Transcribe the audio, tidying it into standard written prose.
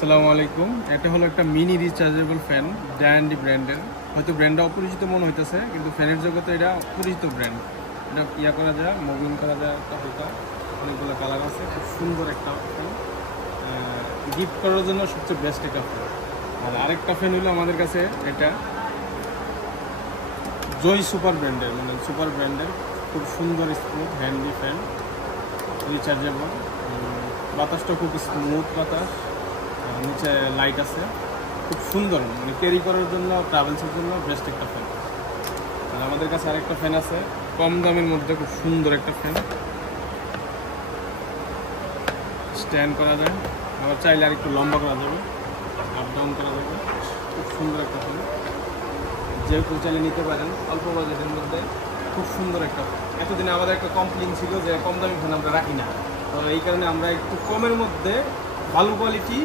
আসসালামু আলাইকুম। এটা হলো একটা মিনি রিচার্জেবল ফ্যান ব্র্যান্ডের। হয়তো ব্র্যান্ডটা অপরিচিত মনে হইতেছে, কিন্তু ফ্যানের জগতে এটা পরিচিত ব্র্যান্ড। এটা ইয়া করা যায়, মুভমেন্ট করা যায়, একটা হালকা অনেকগুলো কালার আছে। খুব সুন্দর একটা ফ্যান, গিফট করার জন্য সবচেয়ে বেস্ট একটা ফ্যান। আর আরেকটা ফ্যান হলো আমাদের কাছে এটা জয় সুপার ব্র্যান্ডের খুব সুন্দর স্মুথ হ্যান্ডি ফ্যান, রিচার্জেবল। বাতাসটা খুব স্মুথ বাতাস, নিচে লাইট আছে, খুব সুন্দর, মানে ক্যারি করার জন্য, ট্রাভেলসের জন্য বেস্ট একটা ফ্যান। আর আমাদের কাছে আরেকটা ফ্যান আছে কম দামের মধ্যে, খুব সুন্দর একটা ফ্যান, স্ট্যান্ড করা যায়, আবার চাইলে আর একটু লম্বা করা যাবে, আপ ডাউন করা যাবে। খুব সুন্দর একটা ফ্যান, যে কেউ চাইলে নিতে পারেন অল্প বাজেটের মধ্যে। খুব সুন্দর একটা ফ্যান। এতদিনে আমাদের একটা কমপ্লেইন ছিল যে কম দামি ফ্যান আমরা রাখি না, তো এই কারণে আমরা একটু কমের মধ্যে ভালো কোয়ালিটি